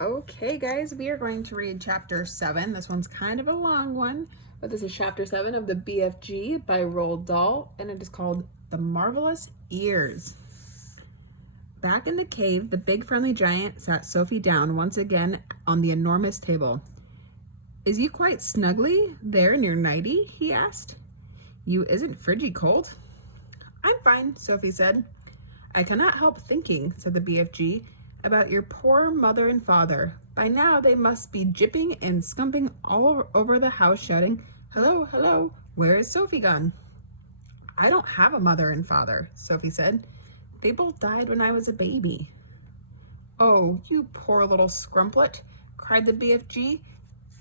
Okay, guys, we are going to read chapter 7. This one's kind of a long one, but this is chapter 7 of the BFG by Roald Dahl, and it is called The Marvelous Ears. Back in the cave, the big friendly giant sat Sophie down once again on the enormous table. Is you quite snugly there in your nightie? He asked. You isn't friggy cold? I'm fine, Sophie said. I cannot help thinking, said the BFG, about your poor mother and father. By now they must be jipping and scumping all over the house shouting, hello, hello, where is Sophie gone? I don't have a mother and father, Sophie said. They both died when I was a baby. Oh, you poor little scrumplet, cried the BFG.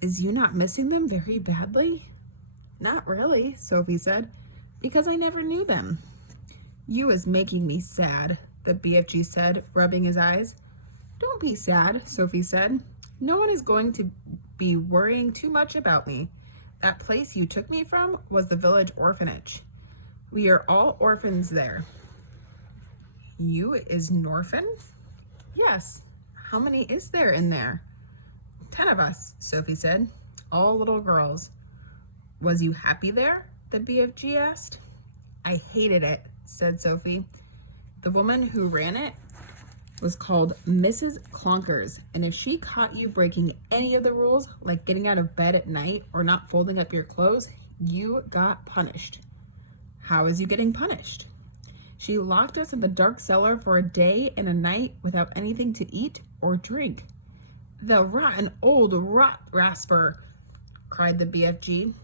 Is you not missing them very badly? Not really, Sophie said, because I never knew them. You is making me sad, the BFG said, rubbing his eyes. Don't be sad, Sophie said. No one is going to be worrying too much about me. That place you took me from was the village orphanage. We are all orphans there. You is an orphan? Yes. How many is there in there? 10 of us, Sophie said. All little girls. Was you happy there? The BFG asked. I hated it, said Sophie. The woman who ran it was called Mrs. Clonkers, and if she caught you breaking any of the rules, like getting out of bed at night or not folding up your clothes, you got punished. How is you getting punished? She locked us in the dark cellar for a day and a night without anything to eat or drink. The rotten old rot rasper, cried the BFG.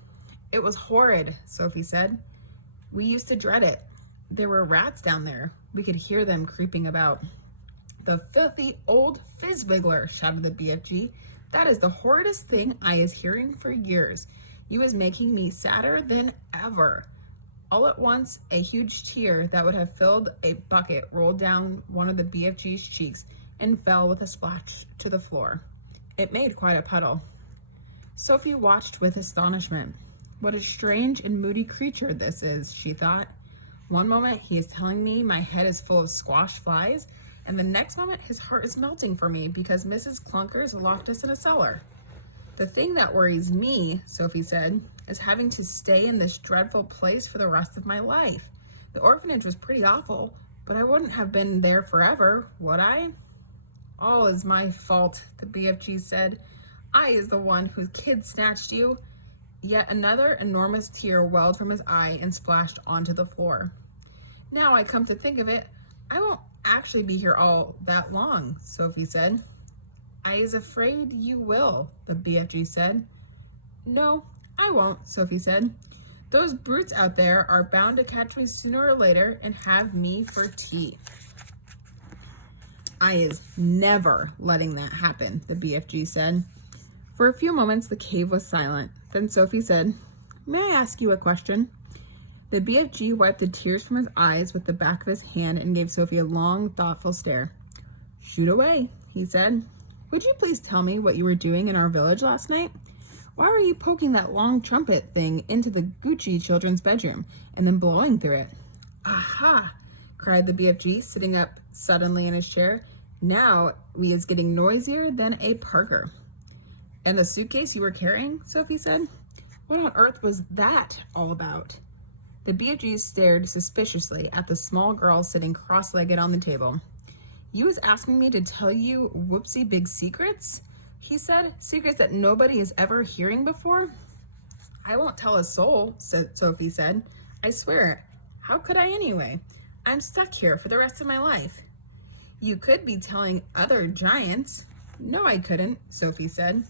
It was horrid, Sophie said. We used to dread it. There were rats down there. We could hear them creeping about. The filthy old fizzwiggler, shouted the BFG. That is the horridest thing I is hearing for years. You is making me sadder than ever. All at once, a huge tear that would have filled a bucket rolled down one of the BFG's cheeks and fell with a splash to the floor. It made quite a puddle. Sophie watched with astonishment. What a strange and moody creature this is, she thought. One moment he is telling me my head is full of squash flies, and the next moment his heart is melting for me because Mrs. Clunkers locked us in a cellar. The thing that worries me, Sophie said, is having to stay in this dreadful place for the rest of my life. The orphanage was pretty awful, but I wouldn't have been there forever, would I? All is my fault, the BFG said. I is the one whose kid snatched you. Yet another enormous tear welled from his eye and splashed onto the floor. Now I come to think of it, I won't actually be here all that long, Sophie said. I is afraid you will, the BFG said. No, I won't, Sophie said. Those brutes out there are bound to catch me sooner or later and have me for tea. I is never letting that happen, the BFG said. For a few moments, the cave was silent. Then Sophie said, May I ask you a question? The BFG wiped the tears from his eyes with the back of his hand and gave Sophie a long, thoughtful stare. Shoot away, he said. Would you please tell me what you were doing in our village last night? Why were you poking that long trumpet thing into the Gucci children's bedroom and then blowing through it? Aha, cried the BFG, sitting up suddenly in his chair. Now we is getting noisier than a Parker. And the suitcase you were carrying, Sophie said. What on earth was that all about? The BFG stared suspiciously at the small girl sitting cross-legged on the table. You was asking me to tell you whoopsie big secrets? He said, secrets that nobody is ever hearing before? I won't tell a soul, Sophie said. I swear it. How could I anyway? I'm stuck here for the rest of my life. You could be telling other giants. No, I couldn't, Sophie said.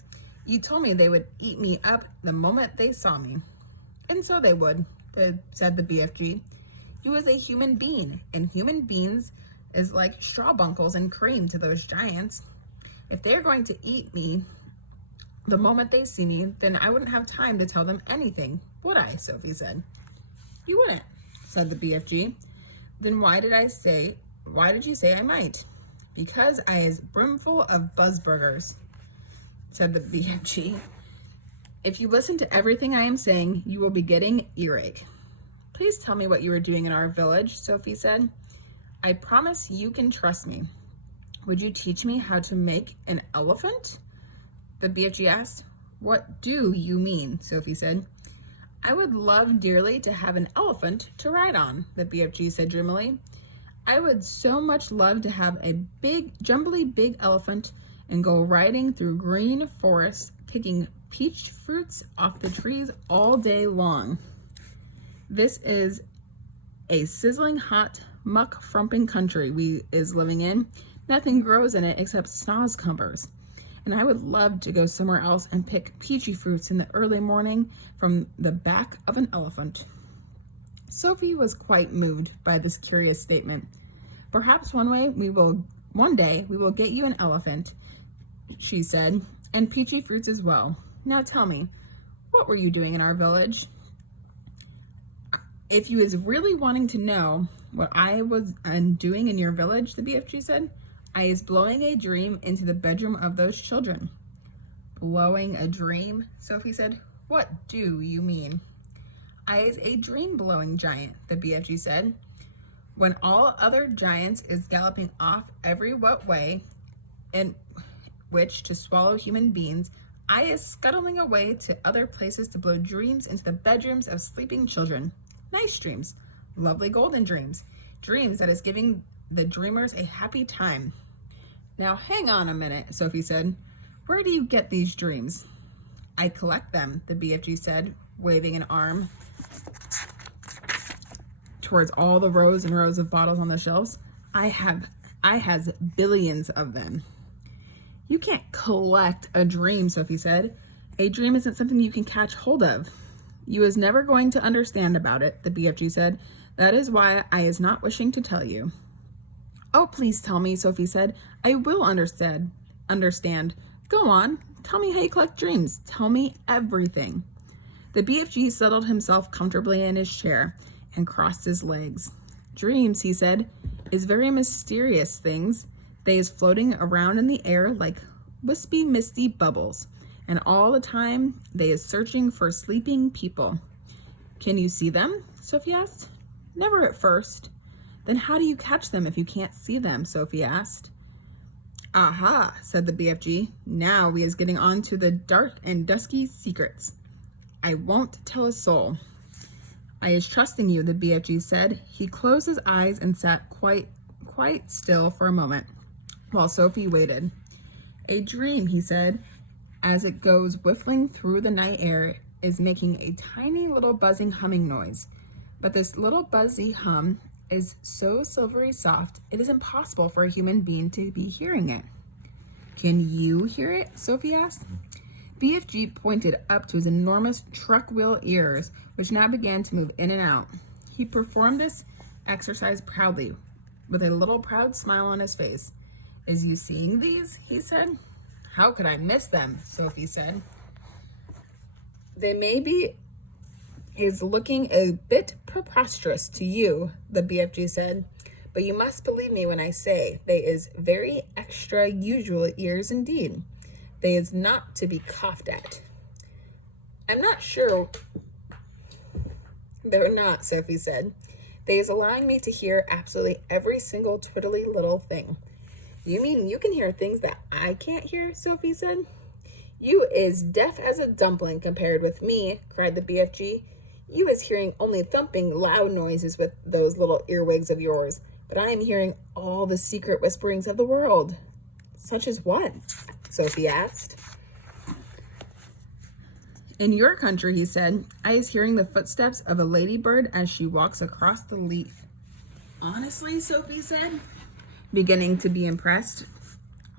You told me they would eat me up the moment they saw me. And so they would, said the BFG. You was a human being, and human beings is like straw bunkles and cream to those giants. If they're going to eat me the moment they see me, then I wouldn't have time to tell them anything, would I? Sophie said. You wouldn't, said the BFG. Then why did you say I might? Because I is brimful of buzzburgers, said the BFG. If you listen to everything I am saying, you will be getting earache. Please tell me what you were doing in our village, Sophie said. I promise you can trust me. Would you teach me how to make an elephant? The BFG asked. What do you mean? Sophie said. I would love dearly to have an elephant to ride on, the BFG said dreamily. I would so much love to have a big, jumbly big elephant and go riding through green forests, picking peach fruits off the trees all day long. This is a sizzling hot, muck-frumping country we is living in. Nothing grows in it except snozzcumbers. And I would love to go somewhere else and pick peachy fruits in the early morning from the back of an elephant. Sophie was quite moved by this curious statement. Perhaps one day we will get you an elephant, she said, and peachy fruits as well. Now tell me, what were you doing in our village? If you is really wanting to know what I'm doing in your village, the BFG said, I is blowing a dream into the bedroom of those children. Blowing a dream? Sophie said. What do you mean? I is a dream-blowing giant, the BFG said. When all other giants is galloping off every what way in which to swallow human beings, I is scuttling away to other places to blow dreams into the bedrooms of sleeping children. Nice dreams, lovely golden dreams, dreams that is giving the dreamers a happy time. Now hang on a minute, Sophie said. Where do you get these dreams? I collect them, the BFG said, waving an arm towards all the rows and rows of bottles on the shelves. I has billions of them. You can't collect a dream, Sophie said. A dream isn't something you can catch hold of. You is never going to understand about it, the BFG said. That is why I is not wishing to tell you. Oh, please tell me, Sophie said. I will understand. Go on. Tell me how you collect dreams. Tell me everything. The BFG settled himself comfortably in his chair and crossed his legs. Dreams, he said, is very mysterious things. They is floating around in the air like wispy, misty bubbles. And all the time, they is searching for sleeping people. Can you see them? Sophie asked. Never at first. Then how do you catch them if you can't see them? Sophie asked. Aha, said the BFG. Now we is getting on to the dark and dusky secrets. I won't tell a soul. I is trusting you, the BFG said. He closed his eyes and sat quite still for a moment while Sophie waited. A dream, he said, as it goes whiffling through the night air, is making a tiny little buzzing humming noise. But this little buzzy hum is so silvery soft, it is impossible for a human being to be hearing it. Can you hear it? Sophie asked. BFG pointed up to his enormous truck wheel ears, which now began to move in and out. He performed this exercise proudly, with a little proud smile on his face. Is you seeing these? He said. How could I miss them? Sophie said. They may be is looking a bit preposterous to you, the BFG said, but you must believe me when I say they is very extra usual ears indeed. They is not to be coughed at. I'm not sure. They're not, Sophie said. They is allowing me to hear absolutely every single twiddly little thing. You mean you can hear things that I can't hear? Sophie said. You is deaf as a dumpling compared with me, cried the BFG. You is hearing only thumping loud noises with those little earwigs of yours, but I am hearing all the secret whisperings of the world. Such as what? Sophie asked. In your country, he said, I is hearing the footsteps of a ladybird as she walks across the leaf. Honestly, Sophie said, beginning to be impressed.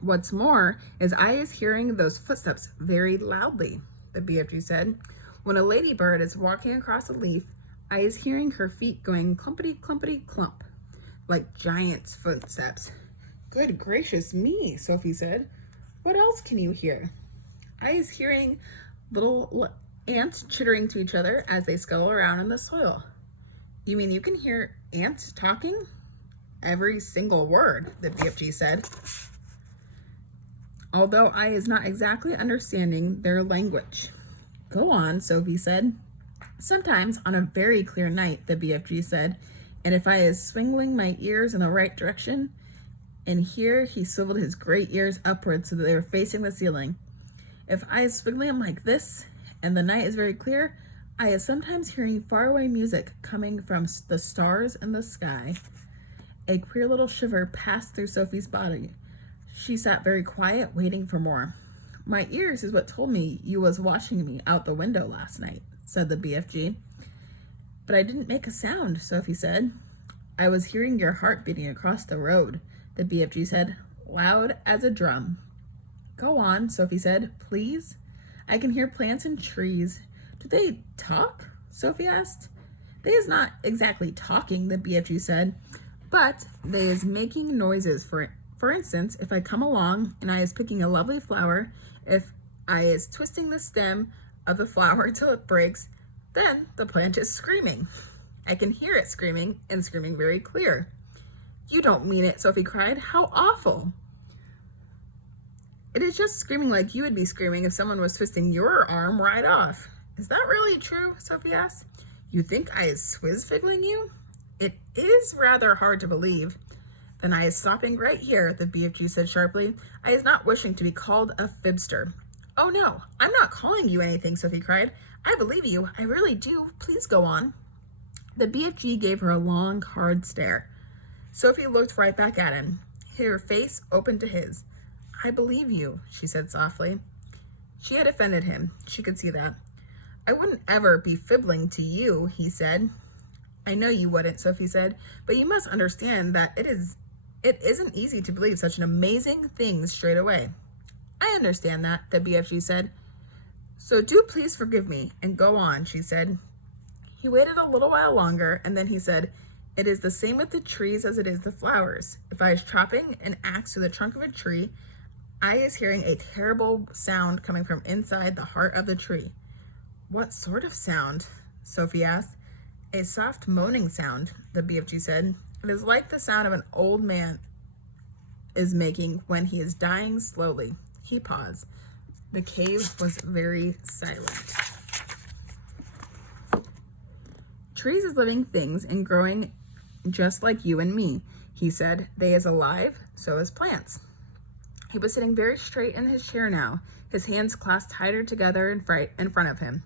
What's more is I is hearing those footsteps very loudly, the BFG said. When a ladybird is walking across a leaf, I is hearing her feet going clumpity clumpity clump, like giant's footsteps. Good gracious me, Sophie said. What else can you hear? I is hearing little ants chittering to each other as they scuttle around in the soil. You mean you can hear ants talking? Every single word, the BFG said. Although I is not exactly understanding their language. Go on, Sophie said. Sometimes on a very clear night, the BFG said, and if I is swingling my ears in the right direction, And here he swiveled his great ears upwards so that they were facing the ceiling. If I is swiggling like this, and the night is very clear, I is sometimes hearing faraway music coming from the stars in the sky. A queer little shiver passed through Sophie's body. She sat very quiet, waiting for more. My ears is what told me you was watching me out the window last night, said the BFG. But I didn't make a sound, Sophie said. I was hearing your heart beating across the road, the BFG said, loud as a drum. Go on, Sophie said, please. I can hear plants and trees. Do they talk? Sophie asked. They is not exactly talking, the BFG said, but they is making noises. For instance, if I come along and I is picking a lovely flower, if I is twisting the stem of the flower till it breaks, then the plant is screaming. I can hear it screaming and screaming very clear. You don't mean it, Sophie cried. How awful. It is just screaming like you would be screaming if someone was twisting your arm right off. Is that really true? Sophie asked. You think I is swizz-figgling you? It is rather hard to believe. Then I is stopping right here, the BFG said sharply. I is not wishing to be called a fibster. Oh no, I'm not calling you anything, Sophie cried. I believe you, I really do. Please go on. The BFG gave her a long, hard stare. Sophie looked right back at him. Her face opened to his. I believe you, she said softly. She had offended him. She could see that. I wouldn't ever be fibbling to you, he said. I know you wouldn't, Sophie said, but you must understand that it isn't easy to believe such an amazing thing straight away. I understand that, the BFG said. So do please forgive me and go on, she said. He waited a little while longer, and then he said, it is the same with the trees as it is the flowers. If I is chopping an axe to the trunk of a tree, I is hearing a terrible sound coming from inside the heart of the tree. What sort of sound? Sophie asked. A soft moaning sound, the BFG said. It is like the sound of an old man is making when he is dying slowly. He paused. The cave was very silent. Trees is living things and growing just like you and me, he said. They is alive, so is plants. He was sitting very straight in his chair now, his hands clasped tighter together in front of him.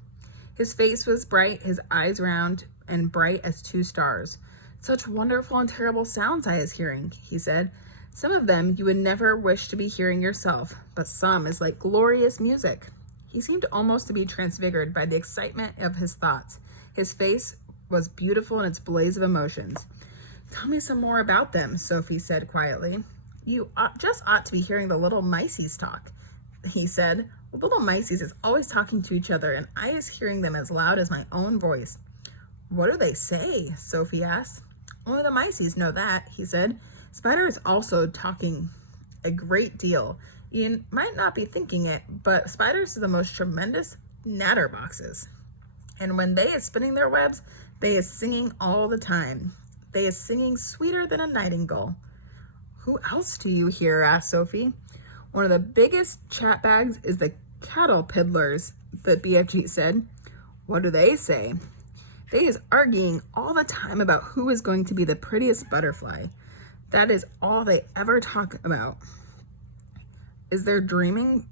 His face was bright, his eyes round and bright as two stars. Such wonderful and terrible sounds I is hearing, he said. Some of them you would never wish to be hearing yourself, but some is like glorious music. He seemed almost to be transfigured by the excitement of his thoughts. His face was beautiful in its blaze of emotions. Tell me some more about them, Sophie said quietly. You just ought to be hearing the little mices talk, he said. Little mices is always talking to each other, and I is hearing them as loud as my own voice. What do they say? Sophie asked. Only the mices know that, he said. Spider is also talking a great deal. You might not be thinking it, but spiders are the most tremendous natterboxes. And when they is spinning their webs, they is singing all the time. They is singing sweeter than a nightingale. Who else do you hear? Asked Sophie. One of the biggest chat bags is the cattle piddlers, the BFG said. What do they say? They is arguing all the time about who is going to be the prettiest butterfly. That is all they ever talk about. Is there a dream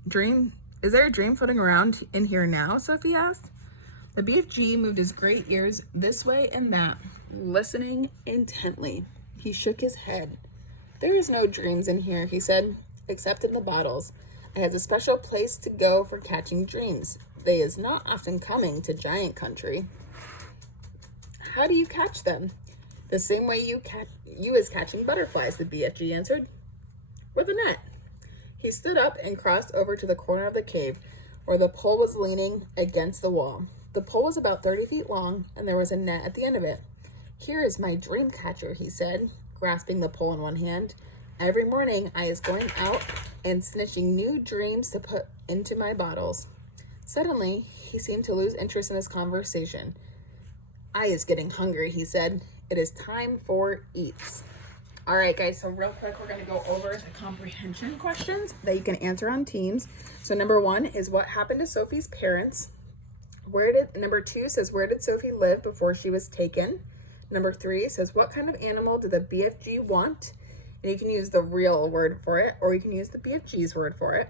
floating around in here now? Sophie asked. The BFG moved his great ears this way and that, listening intently. He shook his head. There is no dreams in here, he said, except in the bottles. I has a special place to go for catching dreams. They is not often coming to giant country. How do you catch them? The same way you is catching butterflies, the BFG answered. With a net. He stood up and crossed over to the corner of the cave where the pole was leaning against the wall. The pole was about 30 feet long, and there was a net at the end of it. Here is my dream catcher, he said, grasping the pole in one hand. Every morning I is going out and snitching new dreams to put into my bottles. Suddenly, he seemed to lose interest in this conversation. I is getting hungry, he said. It is time for eats. All right, guys, so real quick, we're going to go over the comprehension questions that you can answer on teams. So number 1 is what happened to Sophie's parents? Number 2 says, where did Sophie live before she was taken? Number 3 says, what kind of animal did the BFG want? And you can use the real word for it, or you can use the BFG's word for it.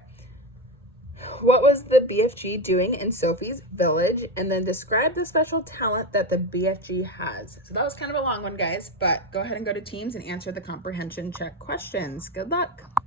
What was the BFG doing in Sophie's village? And then describe the special talent that the BFG has. So that was kind of a long one, guys, but go ahead and go to Teams and answer the comprehension check questions. Good luck.